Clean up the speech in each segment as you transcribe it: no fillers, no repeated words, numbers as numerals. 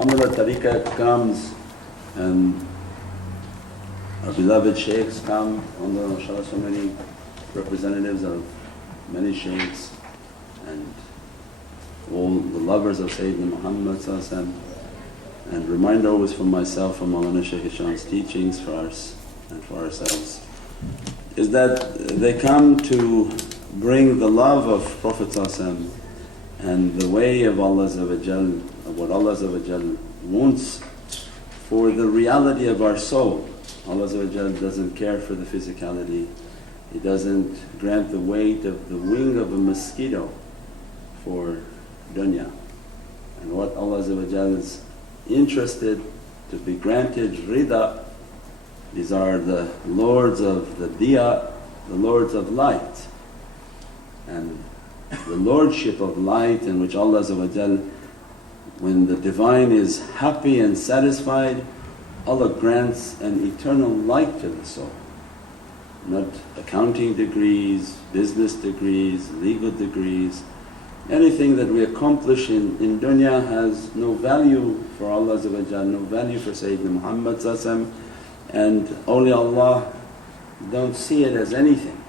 Muhammadan tariqah comes and our beloved Shaykhs come, mashallah, so many representatives of many Shaykhs and all the lovers of Sayyidina Muhammad, and reminder always from myself, from Mawlana Shaykh Hisham's teachings for us and for ourselves, is that they come to bring the love of Prophet and the way of Allah, of what Allah wants for the reality of our soul. Allah doesn't care for the physicality, He doesn't grant the weight of the wing of a mosquito for dunya. And what Allah is interested to be granted rida, these are the lords of the diya, the lords of light. And the lordship of light in which Allah, when the Divine is happy and satisfied, Allah grants an eternal light to the soul. Not accounting degrees, business degrees, legal degrees. Anything that we accomplish in dunya has no value for Allah, no value for Sayyidina Muhammad, and awliyaullah don't see it as anything.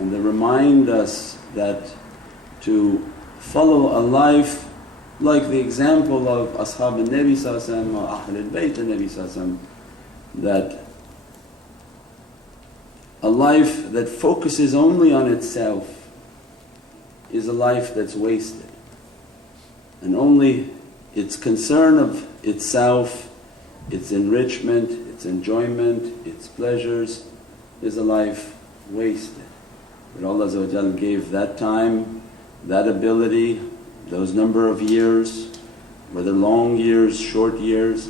And they remind us that to follow a life like the example of Ashab al-Nabi or ahlul bayt al-Nabi, that a life that focuses only on itself is a life that's wasted, and only its concern of itself, its enrichment, its enjoyment, its pleasures is a life wasted. But Allah gave that time, that ability, those number of years, whether long years, short years,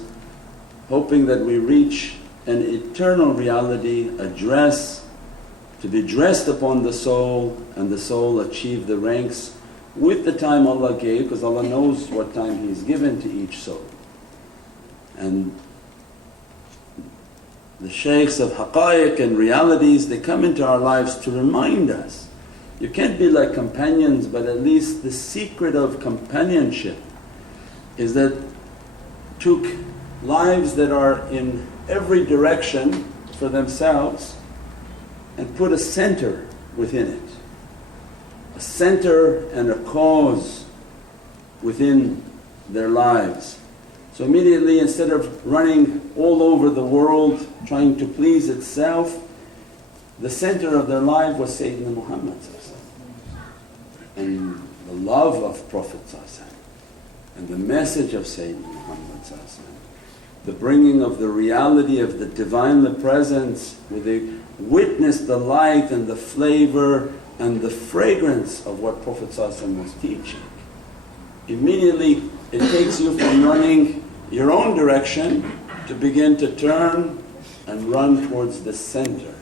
hoping that we reach an eternal reality, to be dressed upon the soul, and the soul achieve the ranks with the time Allah gave, because Allah knows what time He's given to each soul. And the shaykhs of haqqaiq and realities, they come into our lives to remind us, you can't be like companions, but at least the secret of companionship is that took lives that are in every direction for themselves and put a center within it, a center and a cause within their lives. So immediately, instead of running all over the world trying to please itself, the center of their life was Sayyidina Muhammad and the love of Prophet and the message of Sayyidina Muhammad, the bringing of the reality of the Divinely Presence, where they witnessed the light and the flavor and the fragrance of what Prophet was teaching. Immediately it takes you from running your own direction to begin to turn and run towards the center.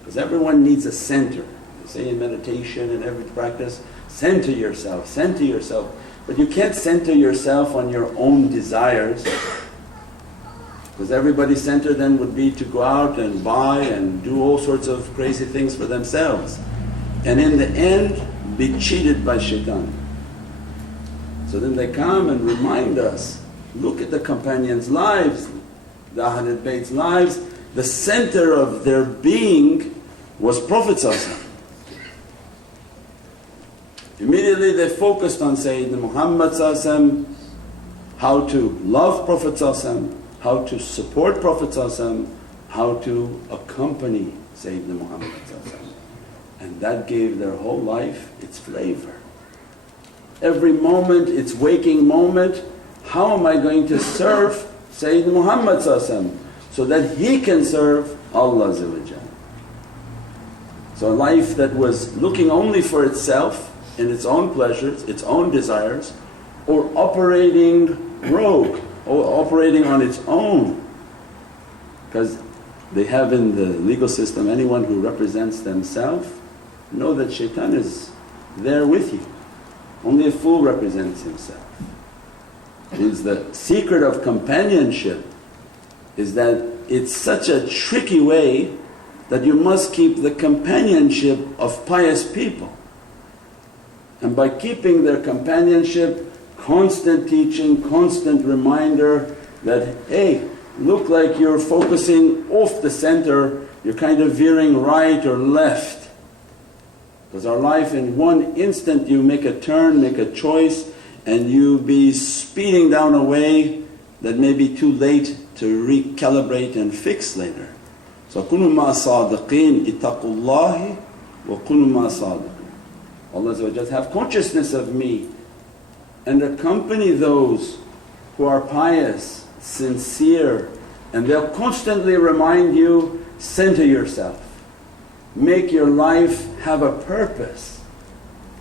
Because everyone needs a center. They say in meditation and every practice, center yourself, center yourself. But you can't center yourself on your own desires, because everybody's center then would be to go out and buy and do all sorts of crazy things for themselves, and in the end be cheated by shaitan. So then they come and remind us, look at the companions' lives, the Ahlul Bayt's lives, the center of their being was Prophet. Immediately they focused on Sayyidina Muhammad, how to love Prophet, how to support Prophet, how to accompany Sayyidina Muhammad, and that gave their whole life its flavor. Every moment, its waking moment, how am I going to serve Sayyidina Muhammad so that he can serve Allah. So a life that was looking only for itself in its own pleasures, its own desires, or operating rogue or operating on its own. Because they have in the legal system, anyone who represents themselves, know that shaitan is there with you. Only a fool represents himself. Means the secret of companionship is that it's such a tricky way that you must keep the companionship of pious people. And by keeping their companionship, constant teaching, constant reminder that, hey, look like you're focusing off the center, you're kind of veering right or left. Because our life, in one instant you make a turn, make a choice, and you be speeding down a way that may be too late to recalibrate and fix later. So kunu ma sadiqeen ittaqullahi wa kunu ma sadiqeen. Allah have consciousness of me and accompany those who are pious, sincere, and they'll constantly remind you, center yourself. Make your life have a purpose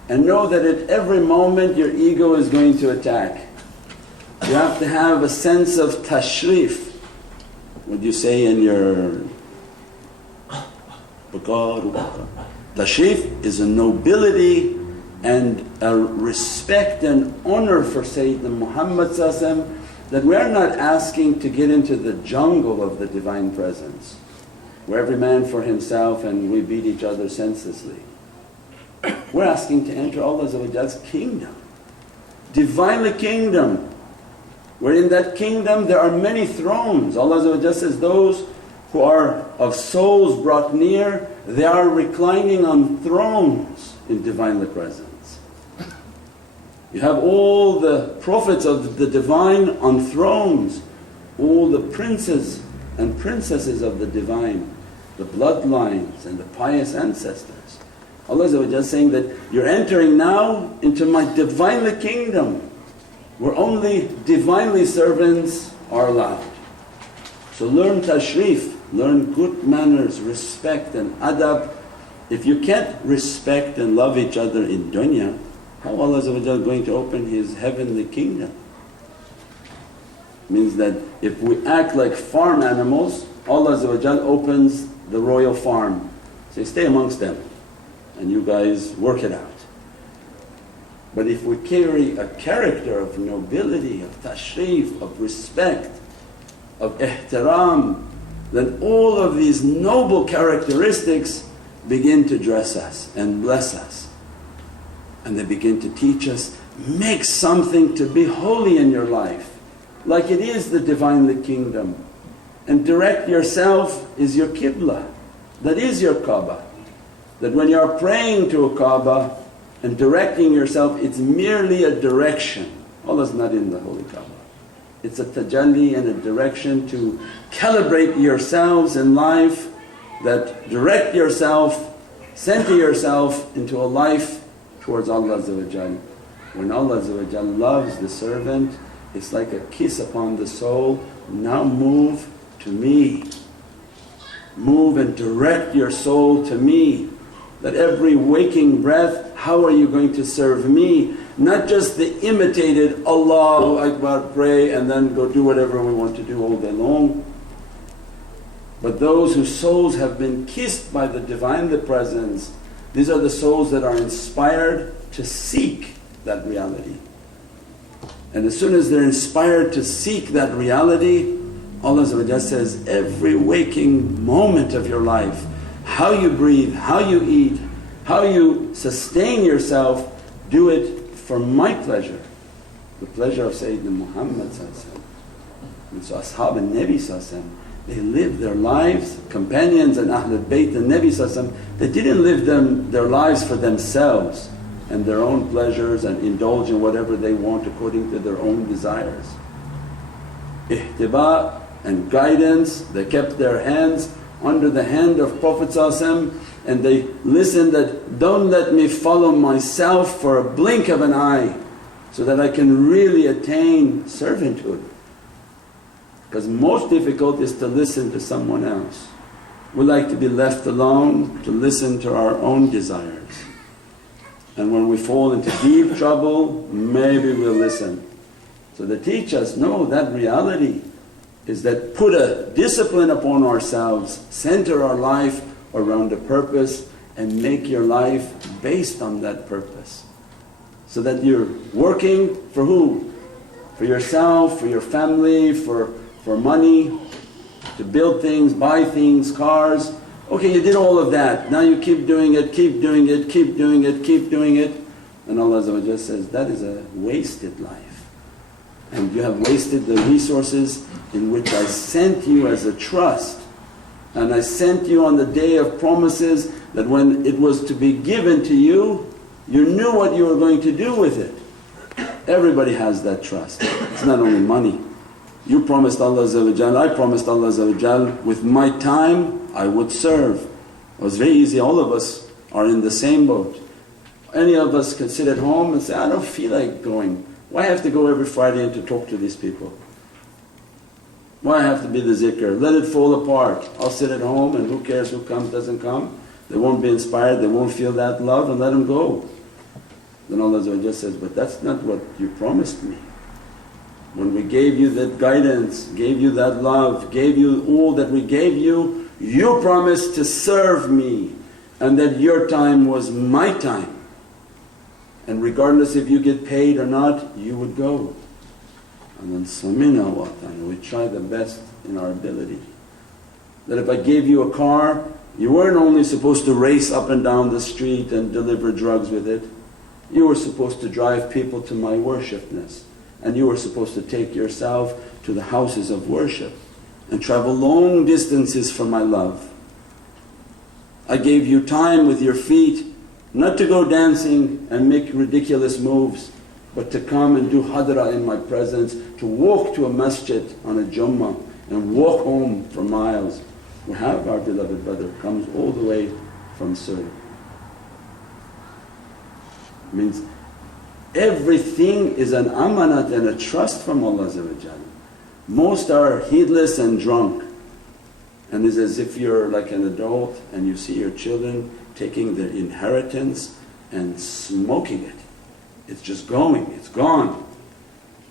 and know that at every moment your ego is going to attack. You have to have a sense of tashrif. What do you say in your tashrif is a nobility and a respect and honour for Sayyidina Muhammad that we are not asking to get into the jungle of the Divine Presence where every man for himself and we beat each other senselessly. We're asking to enter Allah's kingdom, Divinely kingdom, where in that kingdom there are many thrones. Allah says, those who are of souls brought near, they are reclining on thrones in Divinely Presence. You have all the Prophets of the Divine on thrones, all the princes and princesses of the Divine, the bloodlines and the pious ancestors. Allah is saying that, you're entering now into my Divinely kingdom where only Divinely servants are allowed. So learn tashrif, learn good manners, respect and adab. If you can't respect and love each other in dunya, how Allah is going to open His heavenly kingdom? Means that if we act like farm animals, Allah opens the royal farm. Say, stay amongst them and you guys work it out. But if we carry a character of nobility, of tashrif, of respect, of ihtiram, then all of these noble characteristics begin to dress us and bless us. And they begin to teach us, make something to be holy in your life, like it is the Divinely kingdom. And direct yourself is your qibla, that is your Kaaba. That when you are praying to a Kaaba and directing yourself, it's merely a direction. Allah's not in the holy Kaaba. It's a tajalli and a direction to calibrate yourselves in life, that direct yourself, center yourself into a life towards Allah. When Allah loves the servant, it's like a kiss upon the soul, now move to me. Move and direct your soul to me. That every waking breath, how are you going to serve me? Not just the imitated Allahu Akbar, pray and then go do whatever we want to do all day long. But those whose souls have been kissed by the Divinely Presence, these are the souls that are inspired to seek that reality. And as soon as they're inspired to seek that reality, Allah says, every waking moment of your life, how you breathe, how you eat, how you sustain yourself, do it for my pleasure, the pleasure of Sayyidina Muhammad. And so Ashab and Nabi, they lived their lives, companions and ahlul bayt and Nabi, they didn't live their lives for themselves and their own pleasures and indulge in whatever they want according to their own desires. Ihtiba and guidance, they kept their hands under the hand of Prophet and they listened that, don't let me follow myself for a blink of an eye so that I can really attain servanthood. Because most difficult is to listen to someone else. We like to be left alone to listen to our own desires. And when we fall into deep trouble, maybe we'll listen. So they teach us, no, that reality is that put a discipline upon ourselves, center our life around a purpose and make your life based on that purpose. So that you're working for who? For yourself, for your family, for money, to build things, buy things, cars. Okay, you did all of that, now you keep doing it, keep doing it, keep doing it, keep doing it. And Allah says, that is a wasted life. and you have wasted the resources in which I sent you as a trust. And I sent you on the day of promises that when it was to be given to you, you knew what you were going to do with it. Everybody has that trust. It's not only money. You promised Allah, I promised Allah, with my time I would serve. It was very easy, all of us are in the same boat. Any of us can sit at home and say, I don't feel like going. Why have to go every Friday and to talk to these people? Why have to be the zikr? Let it fall apart. I'll sit at home and who cares who comes, doesn't come. They won't be inspired, they won't feel that love, and let them go. Then Allah says, but that's not what you promised me. When we gave you that guidance, gave you that love, gave you all that we gave you, you promised to serve me and that your time was my time. And regardless if you get paid or not, you would go. And then samina wa ata'na, we try the best in our ability. That if I gave you a car, you weren't only supposed to race up and down the street and deliver drugs with it, you were supposed to drive people to my worshipness, and you were supposed to take yourself to the houses of worship and travel long distances for my love. I gave you time with your feet, not to go dancing and make ridiculous moves, but to come and do hadra in my presence, to walk to a masjid on a Jummah and walk home for miles. We have our beloved brother comes all the way from Surrey. Means everything is an amanat and a trust from Allah. Most are heedless and drunk, and it's as if you're like an adult and you see your children taking their inheritance and smoking it. It's just going, it's gone.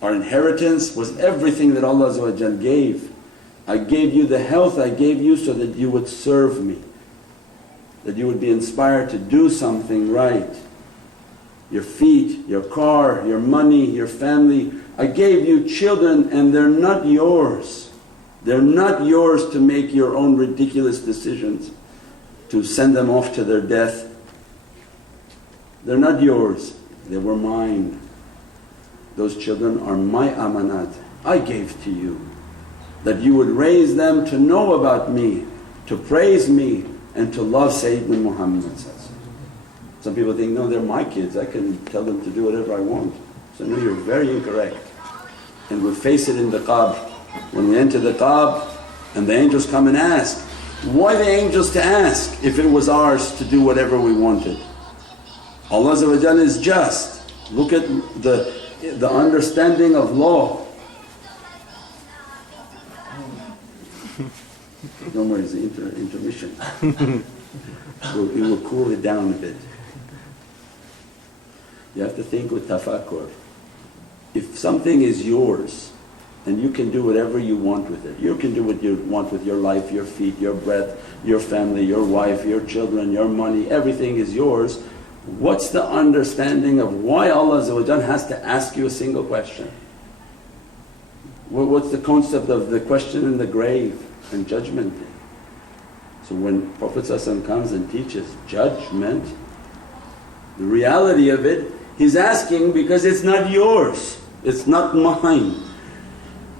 Our inheritance was everything that Allah gave. I gave you the health I gave you so that you would serve me, that you would be inspired to do something right. Your feet, your car, your money, your family. I gave you children and they're not yours. They're not yours to make your own ridiculous decisions, to send them off to their death. They're not yours, they were mine. Those children are my amanat, I gave to you. That you would raise them to know about me, to praise me and to love Sayyidina Muhammad. Some people think, no, they're my kids, I can tell them to do whatever I want. So no, you're very incorrect. And we face it in the Qabb. When we enter the Qabb and the angels come and ask, why the angels to ask if it was ours to do whatever we wanted? Allah is just. Look at the understanding of law. No more, it's an intermission. It will cool it down a bit. You have to think with tafakkur. If something is yours and you can do whatever you want with it, you can do what you want with your life, your feet, your breath, your family, your wife, your children, your money, everything is yours. What's the understanding of why Allah has to ask you a single question? What's the concept of the question in the grave and judgment day? So when Prophet comes and teaches judgment, the reality of it, he's asking because it's not yours, it's not mine.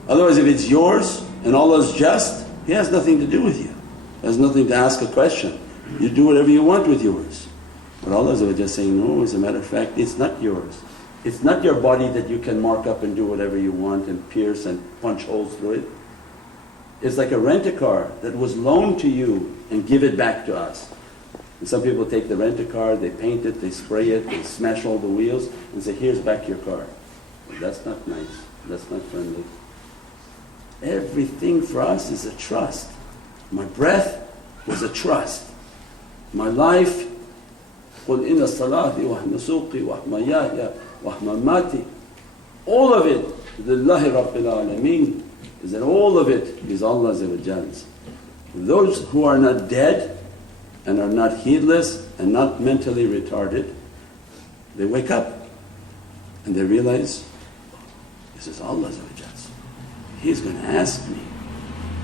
Otherwise if it's yours and Allah's just, He has nothing to do with you, He has nothing to ask a question. You do whatever you want with yours. But Allah is just saying, no, as a matter of fact it's not yours. It's not your body that you can mark up and do whatever you want and pierce and punch holes through it. It's like a rent-a-car that was loaned to you and give it back to us. And some people take the rent-a-car, they paint it, they spray it, they smash all the wheels and say, here's back your car. But that's not nice, that's not friendly. Everything for us is a trust. My breath was a trust. My life, قُلْ إِنَّ الصَّلَاةِ وَنُسُوقِي وَمَحْيَايَ وَمَمَاتِي, all of it, Lillahi Rabbil Alameen, is that all of it is Allah's. Those who are not dead and are not heedless and not mentally retarded, they wake up and they realize, this is Allah's. He's going to ask me,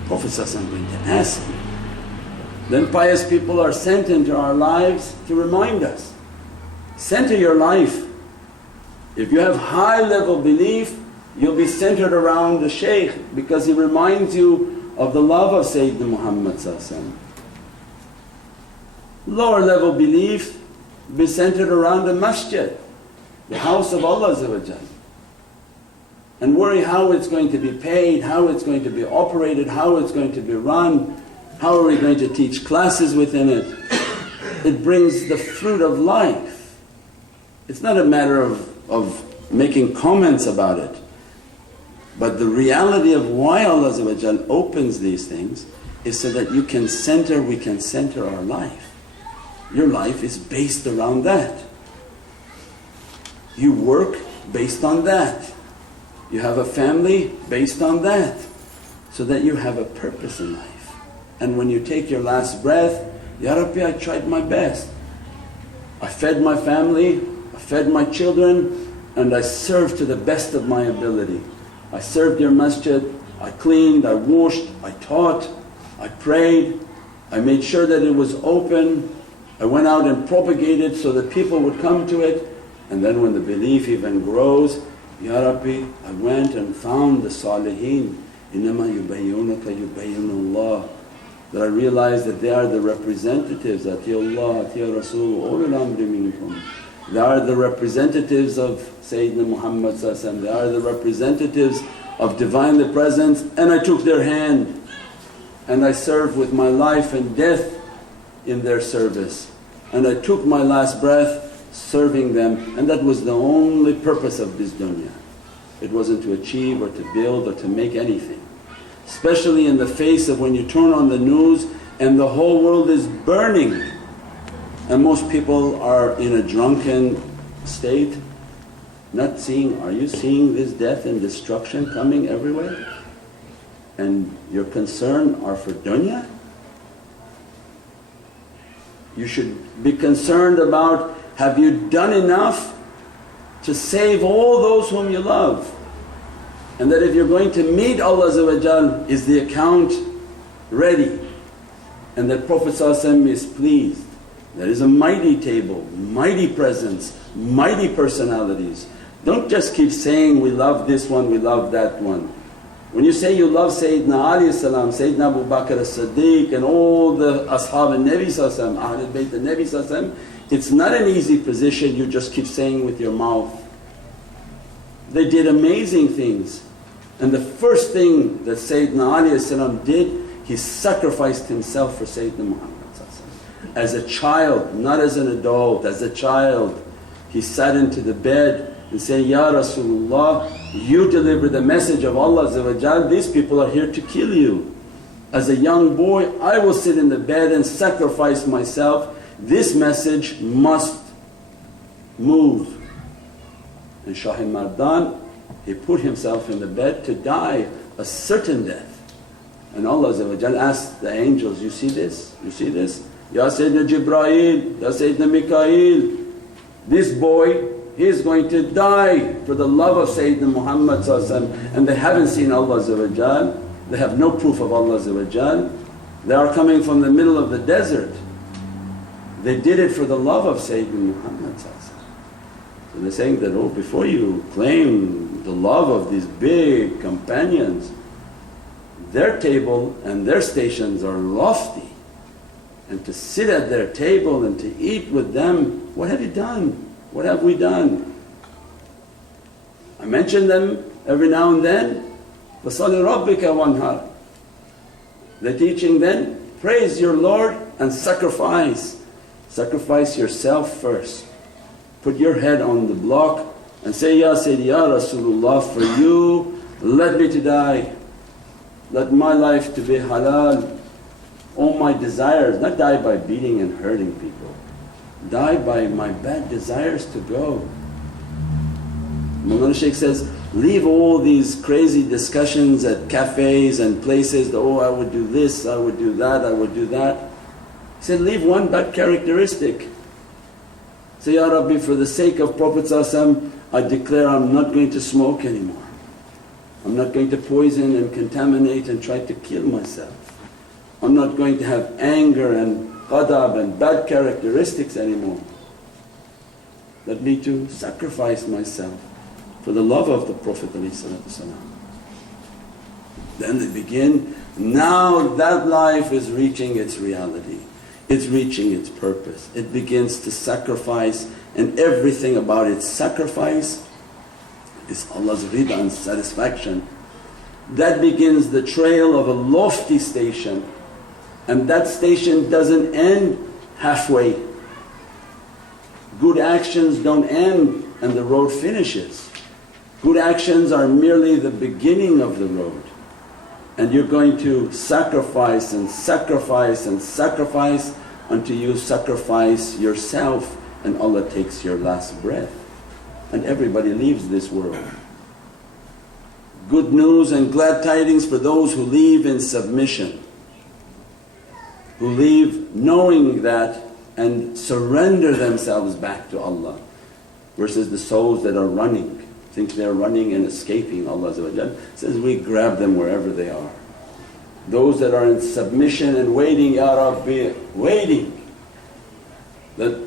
Prophet is going to ask me. Then pious people are sent into our lives to remind us. Center your life. If you have high level belief You'll be centered around the Shaykh because he reminds you of the love of Sayyidina Muhammad. Lower level belief, be centered around the masjid, the house of Allah, and worry how it's going to be paid, how it's going to be operated, how it's going to be run, how are we going to teach classes within it. It brings the fruit of life. It's not a matter of making comments about it, but the reality of why Allah opens these things is so that we can center our life. Your life is based around that. You work based on that. You have a family based on that, so that you have a purpose in life. And when you take your last breath, Ya Rabbi, I tried my best. I fed my family, I fed my children, and I served to the best of my ability. I served your masjid, I cleaned, I washed, I taught, I prayed, I made sure that it was open. I went out and propagated so that people would come to it. And then when the belief even grows, Ya Rabbi, I went and found the Salihin, إِنَّمَا يُبَيِّنُكَ يُبَيِّنُ اللَّهِ, that I realized that they are the representatives, Atiya Allah, Atiya Rasul, ulul amri minkum. They are the representatives of Sayyidina Muhammad, they are the representatives of Divinely Presence, and I took their hand and I served with my life and death in their service, and I took my last breath serving them, and that was the only purpose of this dunya. It wasn't to achieve or to build or to make anything. Especially in the face of when you turn on the news and the whole world is burning and most people are in a drunken state, not seeing, are you seeing this death and destruction coming everywhere? And your concern are for dunya? You should be concerned about, have you done enough to save all those whom you love? And that if you're going to meet Allah, is the account ready? And that Prophet is pleased. There is a mighty table, mighty presence, mighty personalities. Don't just keep saying, we love this one, we love that one. When you say you love Sayyidina Ali, Sayyidina Abu Bakr as-Siddiq and all the ashab al-Nabi, ahlul bayt al-Nabi, it's not an easy position you just keep saying with your mouth. They did amazing things, and the first thing that Sayyidina Ali did, he sacrificed himself for Sayyidina Muhammad. As a child, not as an adult, as a child, he sat into the bed and said, Ya Rasulullah, you deliver the message of Allah, these people are here to kill you. As a young boy, I will sit in the bed and sacrifice myself, this message must move. And Shah-i-Mardan, he put himself in the bed to die a certain death. And Allah asked the angels, you see this? You see this? Ya Sayyidina Jibreel, Ya Sayyidina Mikaeel, this boy, he is going to die for the love of Sayyidina Muhammad, and they haven't seen Allah, they have no proof of Allah. They are coming from the middle of the desert. They did it for the love of Sayyidina Muhammad. So they're saying that, oh, before you claim the love of these big companions, their table and their stations are lofty. And to sit at their table and to eat with them, what have you done? What have we done? I mention them every now and then, فَصَلِّ رَبِّكَ وَانْحَرْ. The teaching then, praise your Lord and sacrifice. Sacrifice yourself first. Put your head on the block and say, Ya Sayyidi, Ya Rasulullah, for you let me to die. Let my life to be halal. All my desires, not die by beating and hurting people, die by my bad desires to go. Mawlana Shaykh says, leave all these crazy discussions at cafes and places, oh I would do this, I would do that, I would do that. He said, leave one bad characteristic. Say, Ya Rabbi, for the sake of Prophet I declare I'm not going to smoke anymore. I'm not going to poison and contaminate and try to kill myself. I'm not going to have anger and ghadab and bad characteristics anymore. Let me to sacrifice myself. for the love of the Prophet. Then they begin, now that life is reaching its reality, it's reaching its purpose. It begins to sacrifice, and everything about its sacrifice is Allah's rida and satisfaction. That begins the trail of a lofty station, and that station doesn't end halfway. Good actions don't end and the road finishes. Good actions are merely the beginning of the road, and you're going to sacrifice and sacrifice and sacrifice until you sacrifice yourself and Allah takes your last breath and everybody leaves this world. Good news and glad tidings for those who leave in submission, who leave knowing that and surrender themselves back to Allah, versus the souls that are running, think they're running and escaping. Allah says, we grab them wherever they are. Those that are in submission and waiting, Ya Rabbi, waiting that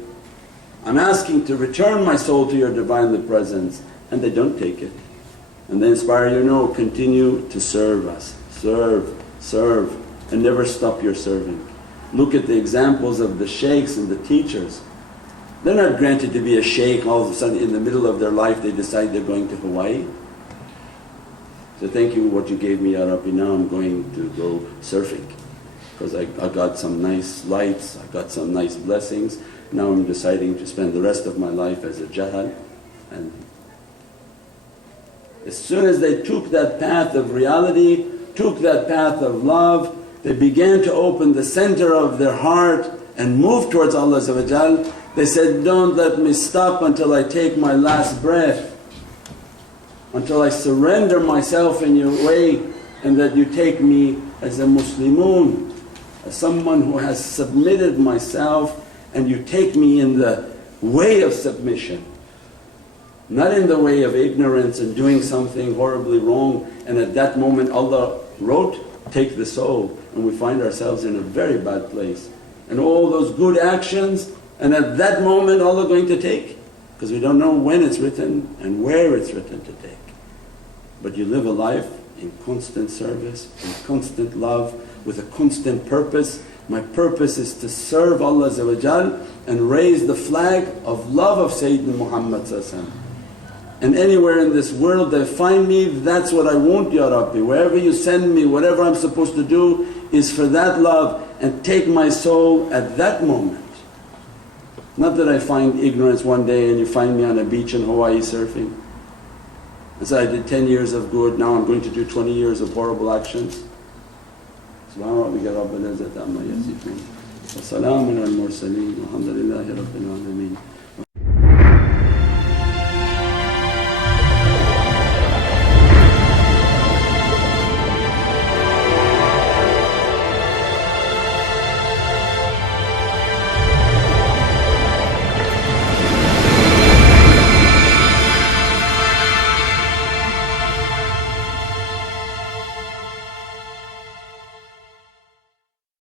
I'm asking to return my soul to your Divinely Presence, and they don't take it. And they inspire you, no, continue to serve us, serve and never stop your serving. Look at the examples of the shaykhs and the teachers. They're not granted to be a shaykh, all of a sudden in the middle of their life they decide they're going to Hawaii. So thank you what you gave me, Ya Rabbi, now I'm going to go surfing because I got some nice lights, I got some nice blessings. Now I'm deciding to spend the rest of my life as a jahal. And as soon as they took that path of reality, took that path of love, they began to open the center of their heart and move towards Allah. They said, don't let me stop until I take my last breath, until I surrender myself in your way, and that you take me as a Muslimun, as someone who has submitted myself, and you take me in the way of submission, not in the way of ignorance and doing something horribly wrong. And at that moment Allah wrote, take the soul, and we find ourselves in a very bad place. And all those good actions, and at that moment Allah going to take, because we don't know when it's written and where it's written to take. But you live a life in constant service, in constant love, with a constant purpose. My purpose is to serve Allah and raise the flag of love of Sayyidina Muhammad. And anywhere in this world they find me, that's what I want, Ya Rabbi. Wherever you send me, whatever I'm supposed to do is for that love, and take my soul at that moment. Not that I find ignorance one day and you find me on a beach in Hawaii surfing. And so I did 10 years of good, now I'm going to do 20 years of horrible actions. Subhana rabbika rabbil izzati amma yasifun wa salamun al mursaleen walhamdulillahi rabbil alameen.